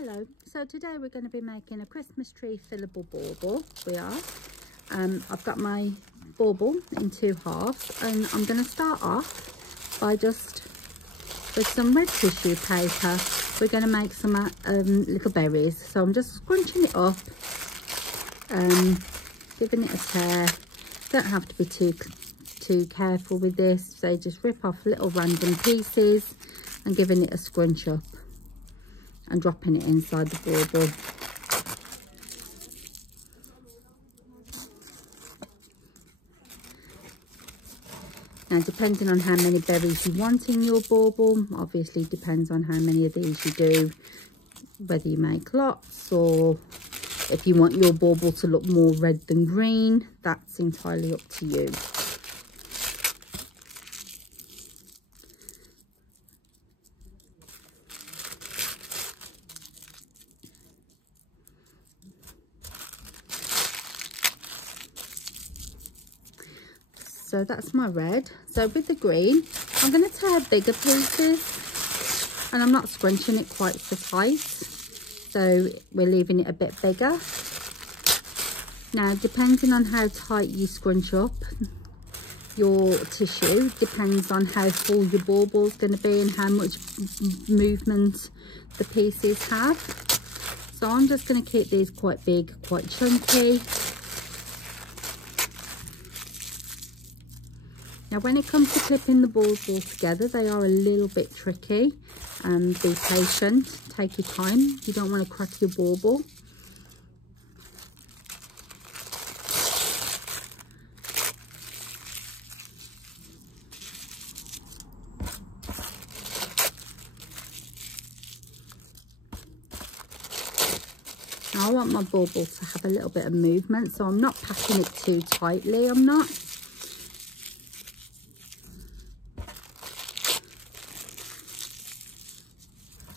Hello, so today we're going to be making a Christmas tree fillable bauble. I've got my bauble in 2 halves, and I'm going to start off by just with some red tissue paper. We're going to make some little berries, so I'm just scrunching it up, giving it a tear. Don't have to be too careful with this, so just rip off little random pieces and giving it a scrunch up and dropping it inside the bauble. Now, depending on how many berries you want in your bauble, obviously depends on how many of these you do, whether you make lots or if you want your bauble to look more red than green, that's entirely up to you. So that's my red. So with the green, I'm going to tear bigger pieces, and I'm not scrunching it quite so tight, so we're leaving it a bit bigger. Now, depending on how tight you scrunch up your tissue, depends on how full your bauble is going to be and how much movement the pieces have. So I'm just going to keep these quite big, quite chunky. Now, when it comes to clipping the balls all together, they are a little bit tricky. Be patient, take your time. You don't want to crack your bauble. Now, I want my bauble to have a little bit of movement, so I'm not packing it too tightly. I'm not.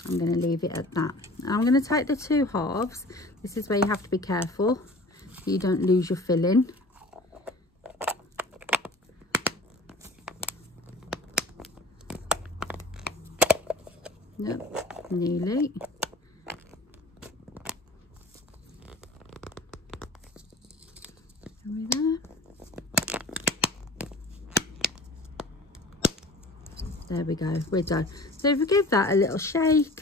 I'm going to leave it at that. I'm going to take the 2 halves. This is where you have to be careful you don't lose your filling. Yep, nearly. There we go, we're done. So if we give that a little shake,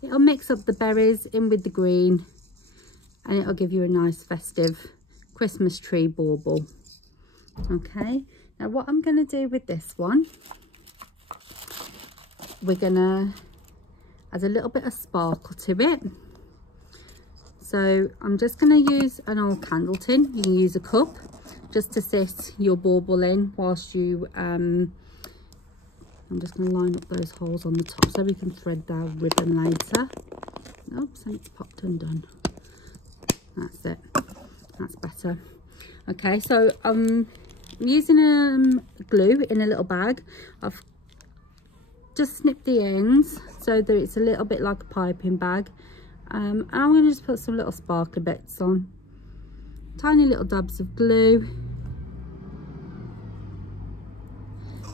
it'll mix up the berries in with the green, and it'll give you a nice festive Christmas tree bauble. Okay, now what I'm going to do with this one, we're going to add a little bit of sparkle to it. So I'm just going to use an old candle tin. You can use a cup just to sit your bauble in whilst you I'm just going to line up those holes on the top so we can thread our ribbon later. Oops, it's popped undone. That's it. That's better. Okay, so I'm using glue in a little bag. I've just snipped the ends so that it's a little bit like a piping bag. And I'm going to just put some little sparkly bits on. Tiny little dabs of glue.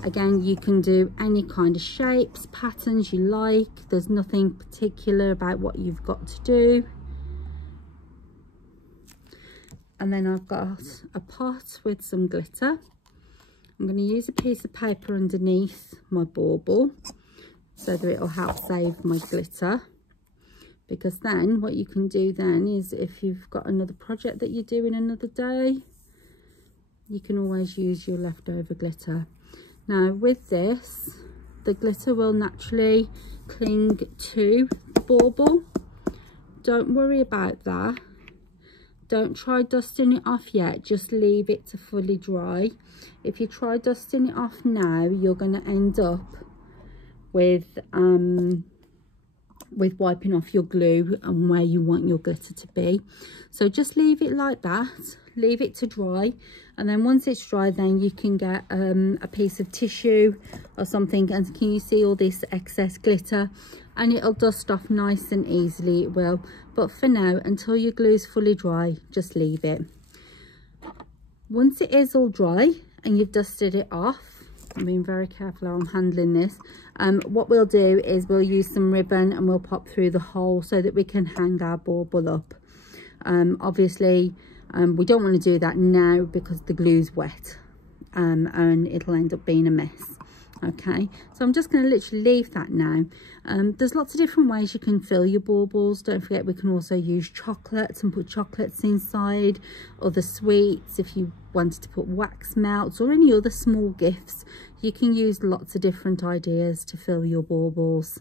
Again, you can do any kind of shapes, patterns you like. There's nothing particular about what you've got to do. And then I've got a pot with some glitter. I'm going to use a piece of paper underneath my bauble so that it'll help save my glitter. Because then what you can do then is, if you've got another project that you're doing another day, you can always use your leftover glitter. Now with this, the glitter will naturally cling to the bauble. Don't worry about that. Don't try dusting it off yet, just leave it to fully dry. If you try dusting it off now, you're going to end up with wiping off your glue and where you want your glitter to be. So just leave it like that, leave it to dry, and then once it's dry, then you can get a piece of tissue or something, and can you see all this excess glitter, and it'll dust off nice and easily. It will, but for now, until your glue's fully dry, just leave it. Once it is all dry and you've dusted it off, I'm being very careful how I'm handling this. What we'll do is we'll use some ribbon and we'll pop through the hole so that we can hang our bauble up. Obviously, we don't want to do that now because the glue's wet, and it'll end up being a mess. Okay, so I'm just going to literally leave that now. There's lots of different ways you can fill your baubles. Don't forget, we can also use chocolates and put chocolates inside, other sweets. If you wanted to put wax melts or any other small gifts, you can use lots of different ideas to fill your baubles.